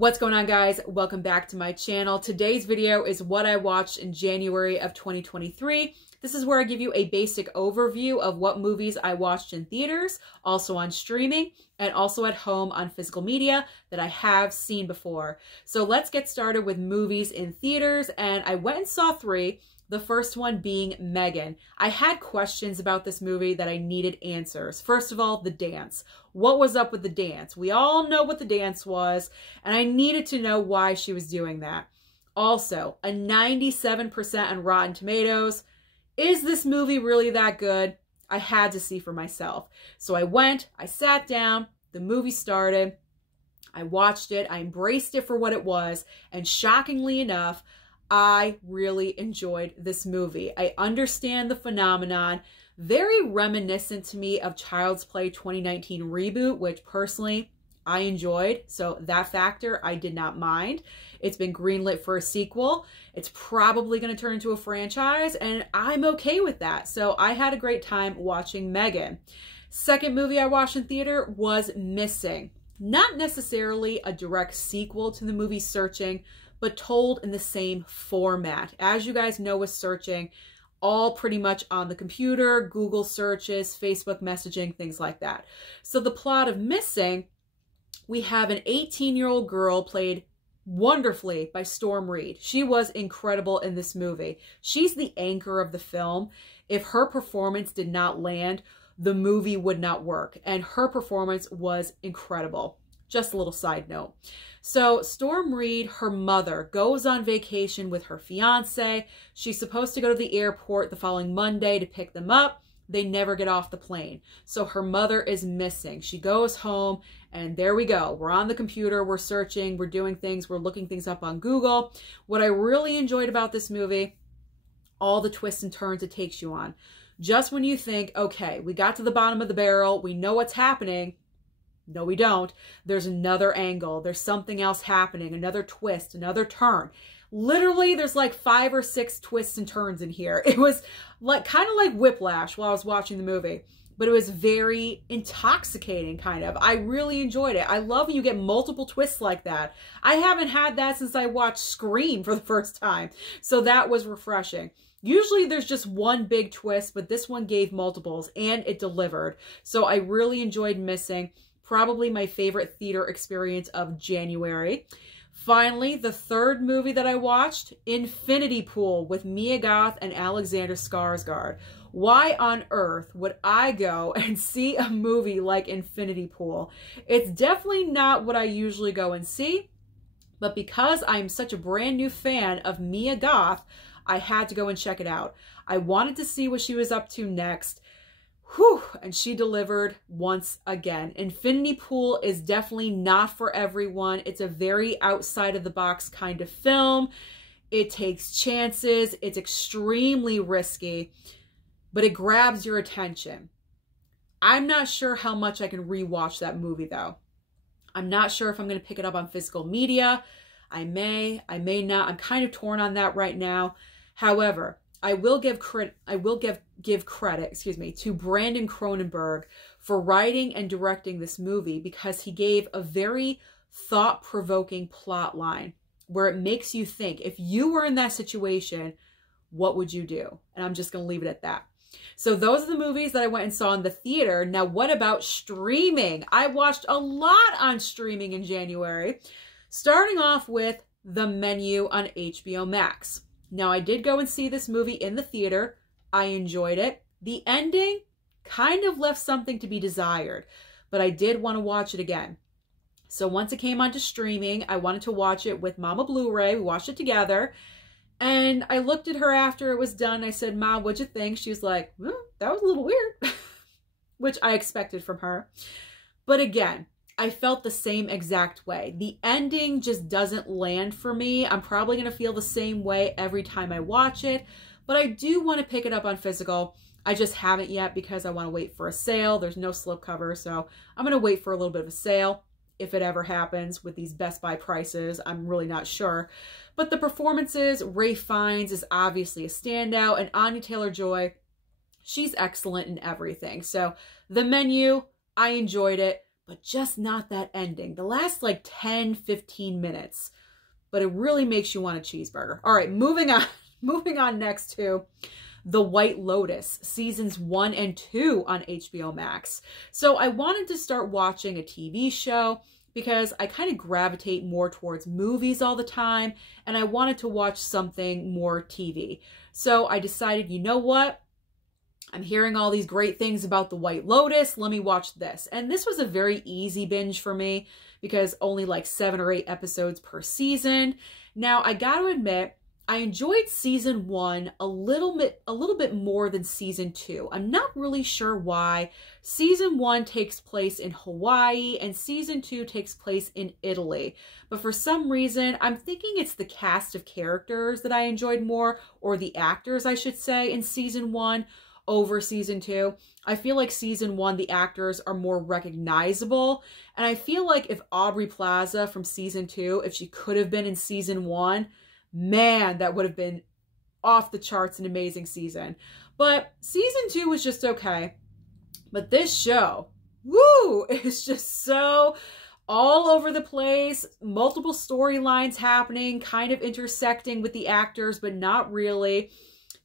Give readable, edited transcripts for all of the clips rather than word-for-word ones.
What's going on, guys? Welcome back to my channel. Today's video is what I watched in January of 2023. This is where I give you a basic overview of what movies I watched in theaters, also on streaming, and also at home on physical media that I have seen before. So let's get started with movies in theaters, and I went and saw three. The first one being Megan. I had questions about this movie that I needed answers. First of all, the dance. What was up with the dance? We all know what the dance was, and I needed to know why she was doing that. Also, a 97% on Rotten Tomatoes. Is this movie really that good? I had to see for myself. So I went, I sat down, the movie started, I watched it, I embraced it for what it was, and shockingly enough, I really enjoyed this movie. I understand the phenomenon. Very reminiscent to me of Child's Play 2019 reboot, which personally I enjoyed. So that factor I did not mind. It's been greenlit for a sequel. It's probably going to turn into a franchise, and I'm okay with that. So I had a great time watching Megan. Second movie I watched in theater was Missing. Not necessarily a direct sequel to the movie Searching, but told in the same format. As you guys know with Searching, all pretty much on the computer, Google searches, Facebook messaging, things like that. So the plot of Missing, we have an 18-year-old girl played wonderfully by Storm Reid. She was incredible in this movie. She's the anchor of the film. If her performance did not land, the movie would not work. And her performance was incredible. Just a little side note. So Storm Reid, her mother, goes on vacation with her fiance. She's supposed to go to the airport the following Monday to pick them up. They never get off the plane. So her mother is missing. She goes home, and there we go. We're on the computer, we're searching, we're doing things, we're looking things up on Google. What I really enjoyed about this movie, all the twists and turns it takes you on. Just when you think, okay, we got to the bottom of the barrel, we know what's happening. No, we don't. There's another angle. There's something else happening, another twist, another turn. Literally, there's like 5 or 6 twists and turns in here. It was like kind of like Whiplash while I was watching the movie, but it was very intoxicating, kind of. I really enjoyed it. I love when you get multiple twists like that. I haven't had that since I watched Scream for the first time, so that was refreshing. Usually there's just one big twist, but this one gave multiples, and it delivered. So I really enjoyed Missing. Probably my favorite theater experience of January. Finally, the third movie that I watched, Infinity Pool with Mia Goth and Alexander Skarsgård. Why on earth would I go and see a movie like Infinity Pool? It's definitely not what I usually go and see, but because I'm such a brand new fan of Mia Goth, I had to go and check it out. I wanted to see what she was up to next. Whew, and she delivered once again. Infinity Pool is definitely not for everyone. It's a very outside of the box kind of film. It takes chances. It's extremely risky, but it grabs your attention. I'm not sure how much I can rewatch that movie though. I'm not sure if I'm going to pick it up on physical media. I may not. I'm kind of torn on that right now. However, I will give credit to Brandon Cronenberg for writing and directing this movie, because he gave a very thought-provoking plot line where it makes you think, if you were in that situation, what would you do? And I'm just going to leave it at that. So those are the movies that I went and saw in the theater. Now, what about streaming? I watched a lot on streaming in January, starting off with The Menu on HBO Max. Now, I did go and see this movie in the theater. I enjoyed it. The ending kind of left something to be desired, but I did want to watch it again. So once it came onto streaming, I wanted to watch it with Mama Blu-ray. We watched it together, and I looked at her after it was done. I said, "Ma, what'd you think?" She was like, "Well, that was a little weird," which I expected from her. But again, I felt the same exact way. The ending just doesn't land for me. I'm probably going to feel the same way every time I watch it, but I do want to pick it up on physical. I just haven't yet because I want to wait for a sale. There's no slipcover, so I'm going to wait for a little bit of a sale if it ever happens with these Best Buy prices. I'm really not sure. But the performances, Ralph Fiennes is obviously a standout, and Anya Taylor-Joy, she's excellent in everything. So The Menu, I enjoyed it. but just not that ending. The last like 10, 15 minutes, but it really makes you want a cheeseburger. All right, moving on. Moving on next to The White Lotus, seasons 1 and 2 on HBO Max. So I wanted to start watching a TV show because I kind of gravitate more towards movies all the time, and I wanted to watch something more TV. So I decided, you know what? I'm hearing all these great things about The White Lotus. Let me watch this. And this was a very easy binge for me because only like 7 or 8 episodes per season. Now, I got to admit, I enjoyed season 1 a little bit more than season 2. I'm not really sure why. Season 1 takes place in Hawaii and season 2 takes place in Italy. But for some reason, I'm thinking it's the cast of characters that I enjoyed more, or the actors, I should say, in season 1 over season 2. I feel like season 1, the actors are more recognizable. And I feel like if Aubrey Plaza from season 2, if she could have been in season 1, man, that would have been off the charts, an amazing season. But season 2 was just okay. But this show, woo, is just so all over the place. Multiple storylines happening, kind of intersecting with the actors, but not really.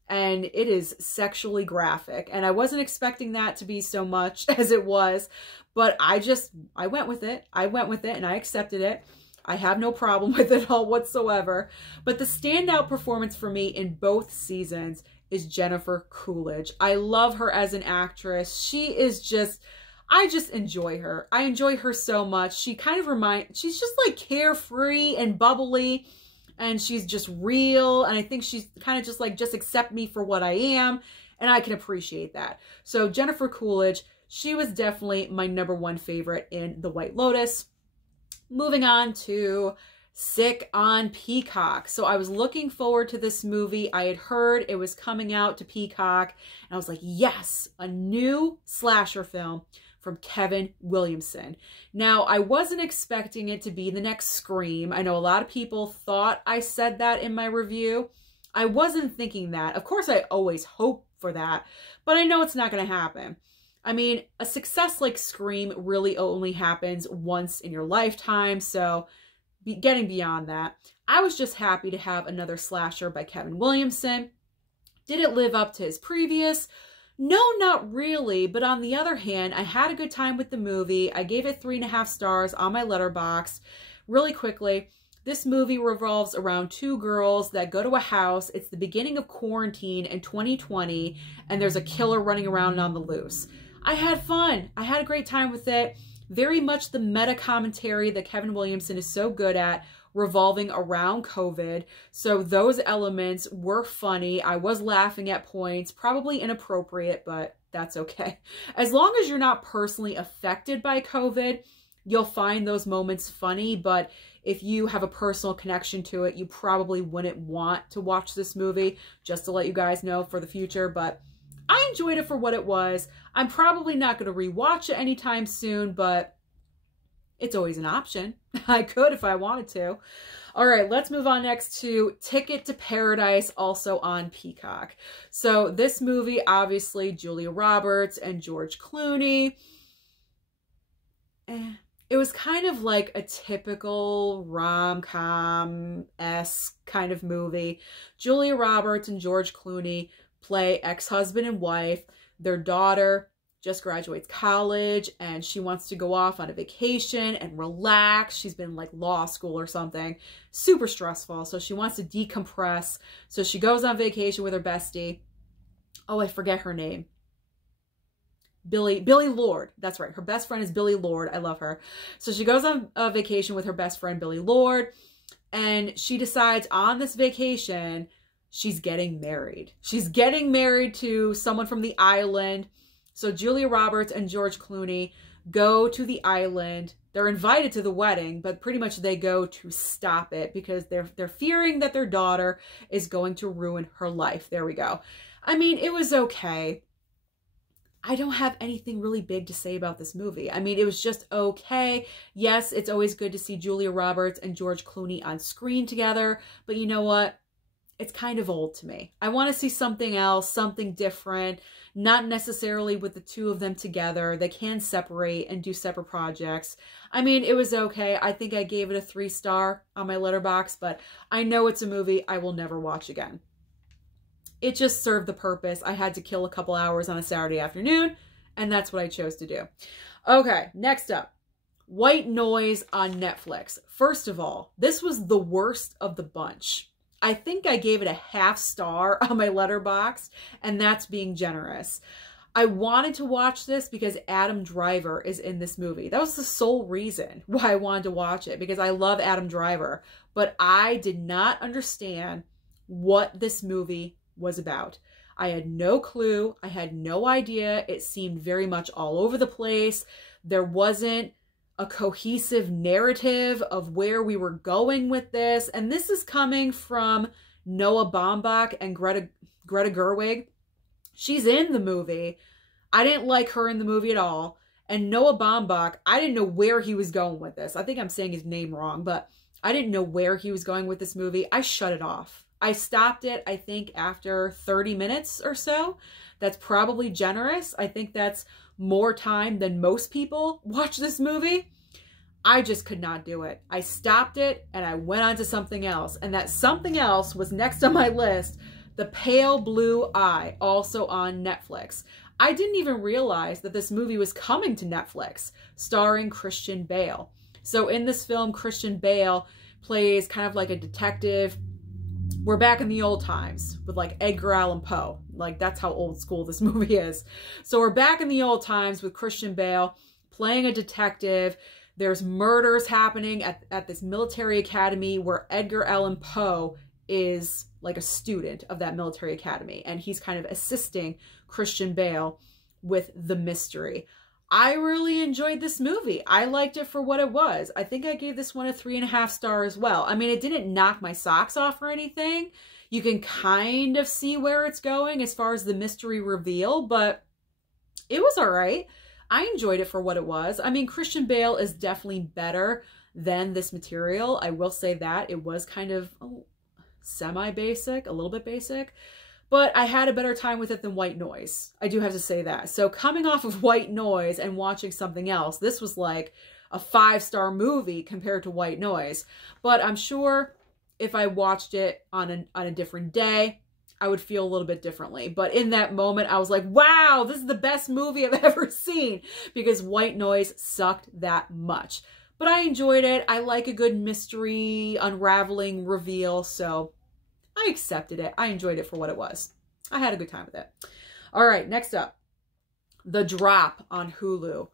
And it is sexually graphic. And I wasn't expecting that to be so much as it was. But I went with it. I went with it and I accepted it. I have no problem with it all whatsoever. But the standout performance for me in both seasons is Jennifer Coolidge. I love her as an actress. She is just, I just enjoy her. I enjoy her so much. She kind of she's just like carefree and bubbly, and she's just real. And I think she's kind of just like, just accept me for what I am. And I can appreciate that. So Jennifer Coolidge, she was definitely my #1 favorite in The White Lotus. Moving on to Sick on Peacock. So I was looking forward to this movie. I had heard it was coming out to Peacock, and I was like, yes, a new slasher film from Kevin Williamson. Now, I wasn't expecting it to be the next Scream. I know a lot of people thought I said that in my review. I wasn't thinking that. Of course, I always hope for that, but I know it's not going to happen. I mean, a success like Scream really only happens once in your lifetime, so getting beyond that, I was just happy to have another slasher by Kevin Williamson. Did it live up to his previous? No, not really, but on the other hand, I had a good time with the movie. I gave it 3.5 stars on my Letterboxd. Really quickly, this movie revolves around 2 girls that go to a house. It's the beginning of quarantine in 2020, and there's a killer running around on the loose. I had fun. I had a great time with it. Very much the meta commentary that Kevin Williamson is so good at, revolving around COVID. So those elements were funny. I was laughing at points, probably inappropriate, but that's okay. As long as you're not personally affected by COVID, you'll find those moments funny. But if you have a personal connection to it, you probably wouldn't want to watch this movie, just to let you guys know for the future. But I enjoyed it for what it was. I'm probably not going to rewatch it anytime soon, but it's always an option. I could if I wanted to. All right, let's move on next to Ticket to Paradise, also on Peacock. So this movie, obviously, Julia Roberts and George Clooney. It was kind of like a typical rom-com-esque kind of movie. Julia Roberts and George Clooney play ex-husband and wife. Their daughter just graduates college and she wants to go off on a vacation and relax. She's been like law school or something. Super stressful. So she wants to decompress. So she goes on vacation with her bestie. Oh, I forget her name. Billy Lord. That's right. Her best friend is Billy Lord. I love her. So she goes on a vacation with her best friend, Billy Lord. And she decides on this vacation, she's getting married. She's getting married to someone from the island. So Julia Roberts and George Clooney go to the island. They're invited to the wedding, but pretty much they go to stop it because they're fearing that their daughter is going to ruin her life. There we go. I mean, it was okay. I don't have anything really big to say about this movie. I mean, it was just okay. Yes, it's always good to see Julia Roberts and George Clooney on screen together, but you know what? it's kind of old to me. I want to see something else, something different, not necessarily with the two of them together. They can separate and do separate projects. I mean, it was okay. I think I gave it a 3-star on my Letterboxd, but I know it's a movie I will never watch again. It just served the purpose. I had to kill a couple hours on a Saturday afternoon, and that's what I chose to do. Okay, next up. White Noise on Netflix. First of all, this was the worst of the bunch. I think I gave it a 1/2 star on my Letterboxd, and that's being generous. I wanted to watch this because Adam Driver is in this movie. That was the sole reason why I wanted to watch it, because I love Adam Driver. But I did not understand what this movie was about. I had no clue. I had no idea. It seemed very much all over the place. There wasn't a cohesive narrative of where we were going with this. And this is coming from Noah Baumbach and Greta Gerwig. She's in the movie. I didn't like her in the movie at all. And Noah Baumbach, I didn't know where he was going with this. I think I'm saying his name wrong, but I didn't know where he was going with this movie. I shut it off. I stopped it, I think, after 30 minutes or so. That's probably generous. I think that's more time than most people watch this movie. I just could not do it. I stopped it and I went on to something else. And that something else was next on my list, The Pale Blue Eye, also on Netflix. I didn't even realize that this movie was coming to Netflix, starring Christian Bale. So in this film, Christian Bale plays kind of like a detective. We're back in the old times with like Edgar Allan Poe. Like, that's how old school this movie is. So we're back in the old times with Christian Bale playing a detective. There's murders happening at this military academy where Edgar Allan Poe is like a student of that military academy. And he's kind of assisting Christian Bale with the mystery. I really enjoyed this movie. I liked it for what it was. I think I gave this one a 3.5 stars as well. I mean, it didn't knock my socks off or anything. You can kind of see where it's going as far as the mystery reveal, but it was all right. I enjoyed it for what it was. I mean, Christian Bale is definitely better than this material. I will say that. It was kind of semi-basic, a little bit basic. But I had a better time with it than White Noise. I do have to say that. So coming off of White Noise and watching something else, this was like a 5-star movie compared to White Noise. But I'm sure if I watched it on a different day, I would feel a little bit differently. But in that moment, I was like, wow, this is the best movie I've ever seen, because White Noise sucked that much. But I enjoyed it. I like a good mystery unraveling reveal, so I accepted it. I enjoyed it for what it was. I had a good time with it. All right, next up, The Drop on Hulu.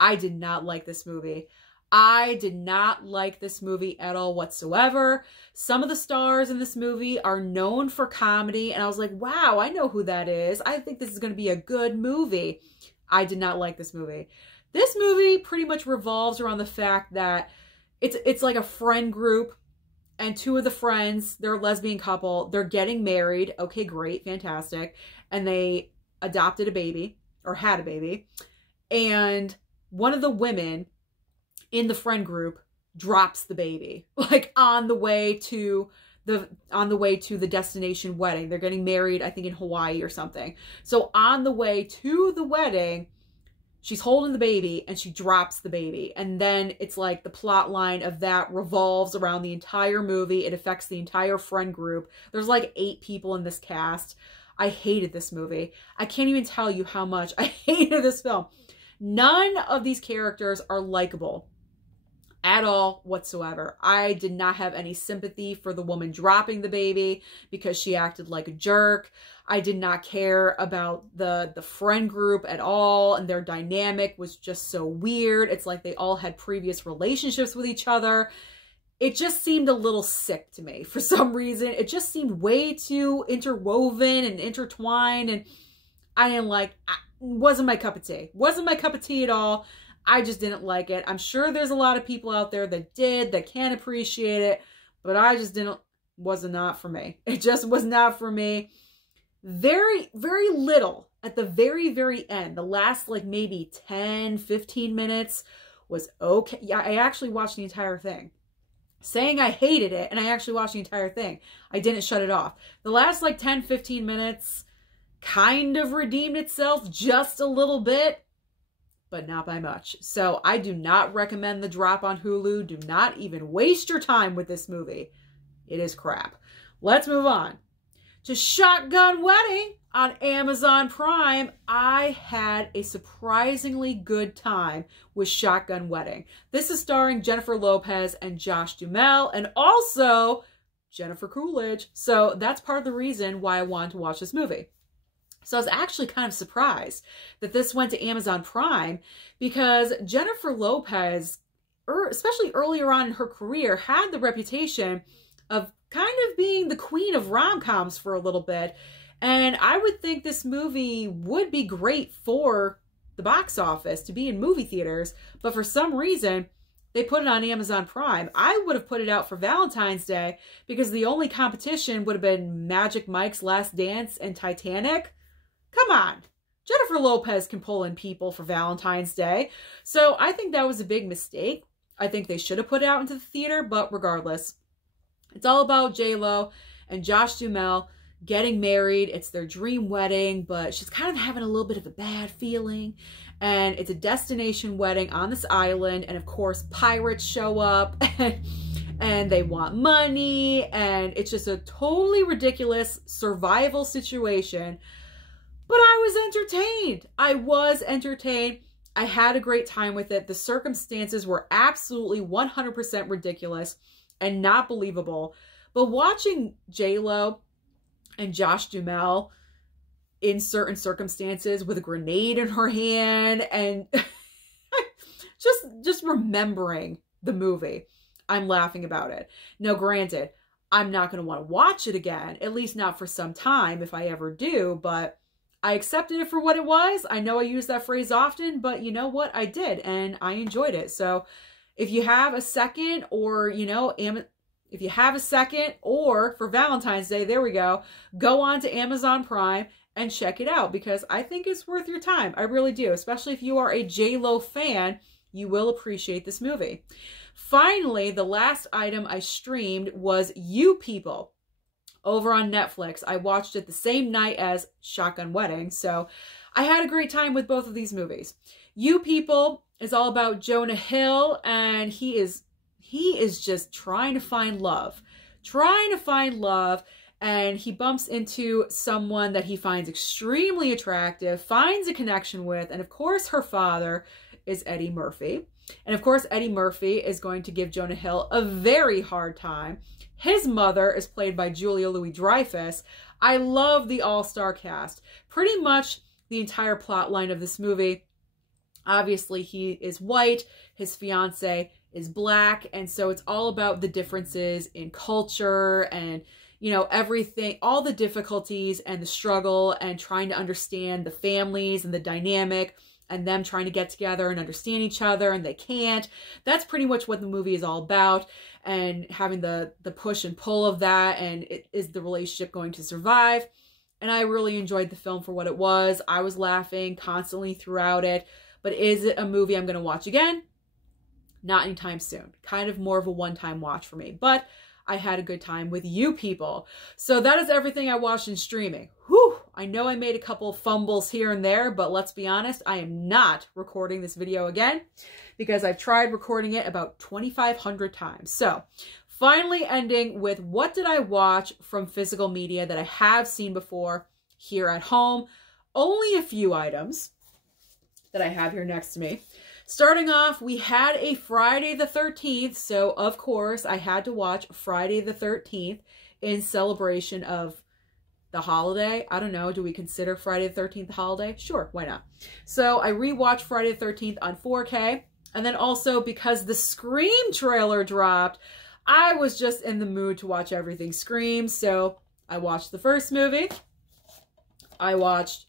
I did not like this movie. I did not like this movie at all whatsoever. Some of the stars in this movie are known for comedy, and I was like, wow, I know who that is. I think this is going to be a good movie. I did not like this movie. This movie pretty much revolves around the fact that it's like a friend group, and two of the friends, they're a lesbian couple, they're getting married. Okay, great, fantastic. And they adopted a baby, or had a baby. And one of the women in the friend group drops the baby, like on the way to the destination wedding. They're getting married, I think in Hawaii or something. So on the way to the wedding, she's holding the baby and she drops the baby. And then it's like the plot line of that revolves around the entire movie. It affects the entire friend group. There's like 8 people in this cast. I hated this movie. I can't even tell you how much I hated this film. None of these characters are likable at all whatsoever. I did not have any sympathy for the woman dropping the baby because she acted like a jerk. I did not care about the friend group at all, and their dynamic was just so weird. It's like they all had previous relationships with each other. It just seemed a little sick to me for some reason. It just seemed way too interwoven and intertwined, and I didn't like it. Wasn't my cup of tea. Wasn't my cup of tea at all. I just didn't like it. I'm sure there's a lot of people out there that can appreciate it, but I just wasn't not for me. It just was not for me. Very, very little at the very, very end. The last like maybe 10, 15 minutes was okay. Yeah, I actually watched the entire thing. saying I hated it, and I actually watched the entire thing. I didn't shut it off. The last like 10, 15 minutes kind of redeemed itself just a little bit, but not by much. So I do not recommend the drop on Hulu. Do not even waste your time with this movie. It is crap. Let's move on to Shotgun Wedding on Amazon Prime. I had a surprisingly good time with Shotgun Wedding. This is starring Jennifer Lopez and Josh Duhamel, and also Jennifer Coolidge. So that's part of the reason why I wanted to watch this movie. So I was actually kind of surprised that this went to Amazon Prime, because Jennifer Lopez, especially earlier on in her career, had the reputation of kind of being the queen of rom-coms for a little bit. And I would think this movie would be great for the box office, to be in movie theaters. But for some reason, they put it on Amazon Prime. I would have put it out for Valentine's Day, because the only competition would have been Magic Mike's Last Dance and Titanic. Come on. Jennifer Lopez can pull in people for Valentine's Day. So I think that was a big mistake. I think they should have put it out into the theater, but regardless, it's all about J-Lo and Josh Duhamel getting married. It's their dream wedding, but she's kind of having a little bit of a bad feeling. And it's a destination wedding on this island. And of course, pirates show up and they want money. And it's just a totally ridiculous survival situation. But I was entertained. I was entertained. I had a great time with it. The circumstances were absolutely 100% ridiculous and not believable. But watching J-Lo and Josh Duhamel in certain circumstances with a grenade in her hand, and just remembering the movie, I'm laughing about it. Now, granted, I'm not going to want to watch it again, at least not for some time if I ever do, but I accepted it for what it was. I know I use that phrase often, but you know what? I did, and I enjoyed it. So if you have a second, or, you know, if you have a second, or for Valentine's Day, there we go on to Amazon Prime and check it out, because I think it's worth your time. I really do. Especially if you are a J-Lo fan, you will appreciate this movie. Finally, the last item I streamed was You People over on Netflix. I watched it the same night as Shotgun Wedding, so I had a great time with both of these movies. You People is all about Jonah Hill, and he is just trying to find love. And he bumps into someone that he finds extremely attractive, finds a connection with, and of course her father is Eddie Murphy. And of course Eddie Murphy is going to give Jonah Hill a very hard time. His mother is played by Julia Louis-Dreyfus. I love the all-star cast. Pretty much the entire plot line of this movie. Obviously, he is white, his fiance is black, and so it's all about the differences in culture and, you know, everything, all the difficulties and the struggle and trying to understand the families and the dynamic and them trying to get together and understand each other, and they can't. That's pretty much what the movie is all about, and having the push and pull of that, and is the relationship going to survive? And I really enjoyed the film for what it was. I was laughing constantly throughout it. But is it a movie I'm going to watch again? Not anytime soon. Kind of more of a one-time watch for me. But I had a good time with You People. So that is everything I watched in streaming. Whew! I know I made a couple fumbles here and there, but let's be honest, I am not recording this video again, because I've tried recording it about 2,500 times. So finally ending with, what did I watch from physical media that I have seen before here at home? Only a few items that I have here next to me. Starting off, we had a Friday the 13th, so of course I had to watch Friday the 13th in celebration of the holiday. I don't know, do we consider Friday the 13th a holiday? Sure, why not? So I rewatched Friday the 13th on 4K, and then also because the Scream trailer dropped, I was just in the mood to watch everything Scream, so I watched the first movie. I watched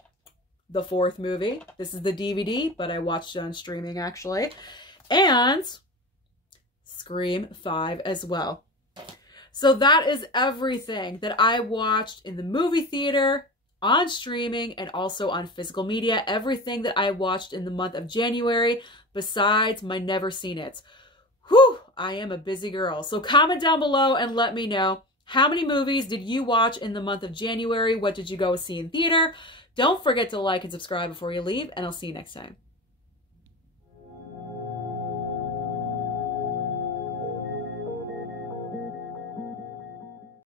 the fourth movie. This is the DVD, but I watched it on streaming actually. And Scream 5 as well. So that is everything that I watched in the movie theater, on streaming, and also on physical media. Everything that I watched in the month of January, besides my never seen it. Whew! I am a busy girl. So comment down below and let me know, how many movies did you watch in the month of January? What did you go see in theater? Don't forget to like and subscribe before you leave, and I'll see you next time.